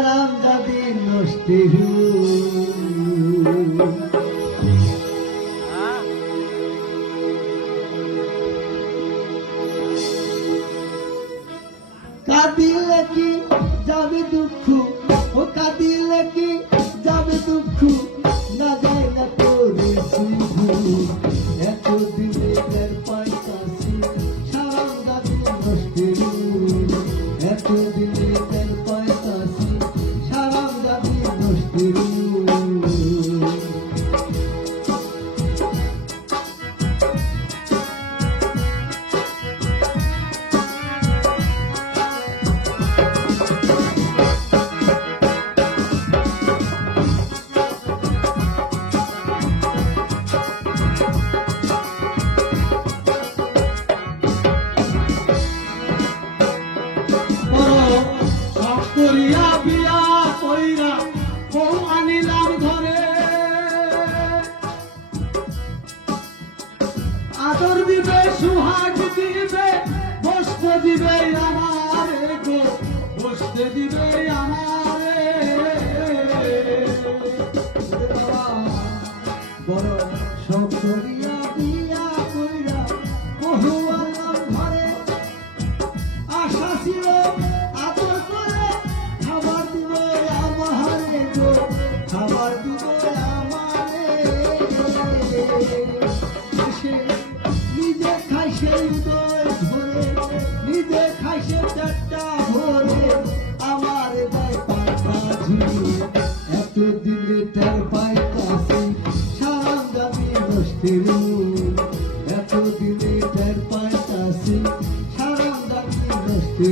Serum দাদি নষ্টি কাঁদিলে কি যাবে দুঃখ, ও কাঁদিলে কি যাবে দুঃখ, না যায় না তোরে শুধু এতদিনে তার পাইতাছি সারাম দাদি নষ্টি, এতদিনে তার পাইতাছি সারাম দাদি নষ্টি। করিয়া বিয়া কইরা বউ আনিলাম ঘরে, আদর দিবে সুহাগ দিবে বসতে দিবে আমারে গো, বসতে দিবে আমারে। বড় সব করিয়া বিয়া কইরা বহু আনলাম ঘরে, আশা ছিল আদর করে খাবার দিবে আমারে গো, খাবার দিবে আমারে। সে নিজে খায় সেই উদয় ধরে, নিজে খায় সে চারটা ভরে, আমার দেয় পাটা ঝুলি এতদিনে তার পাইতাছি সারাম দাদি নষ্টি, এতদিনে তার পাইতাছি সারাম দাদি নষ্টি।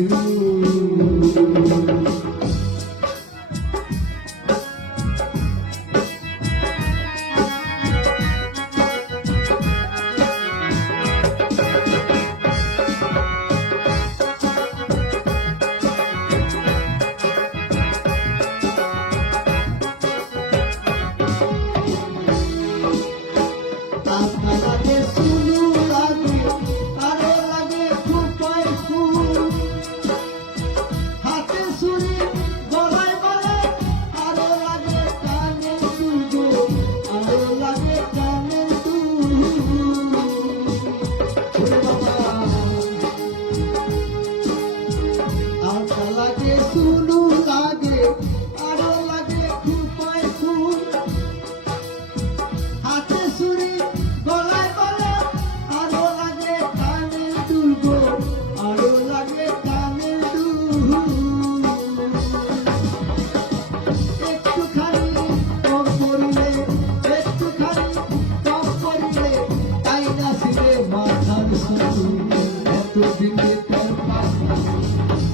এতদিনে তার পাইতাছি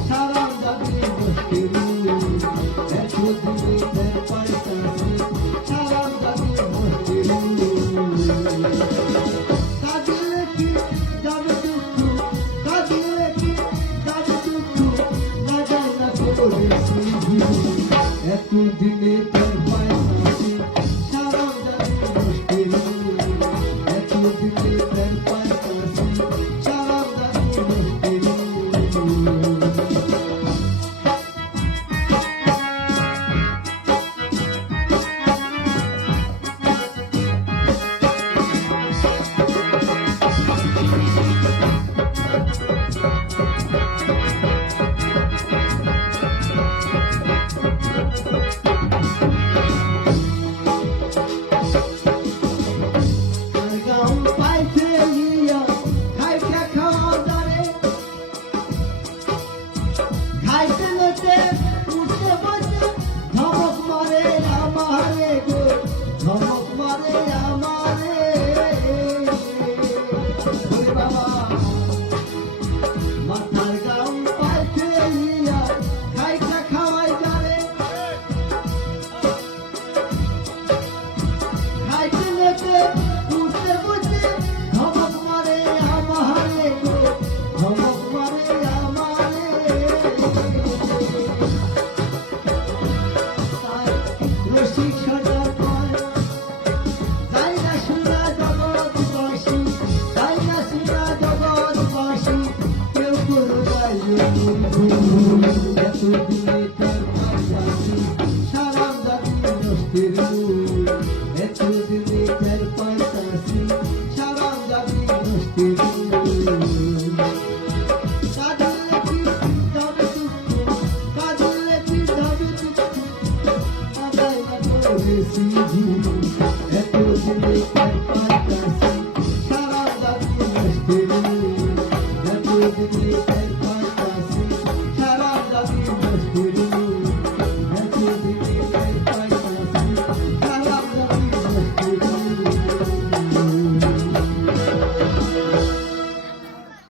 সারাম দাদি নষ্টি, এতদিনে তার পাইতাছি সারাম দাদি নষ্টি। কাঁদিলে কি যাবে দুঃখ, কাঁদিলে কি যাবে দুঃখ, না যায় না তোরে শুধু এতদিনে তার পাইতাছি সারাম দাদি নষ্টি, এতদিনে তার পাইতাছি সারাম দাদি নষ্টি। Esse dia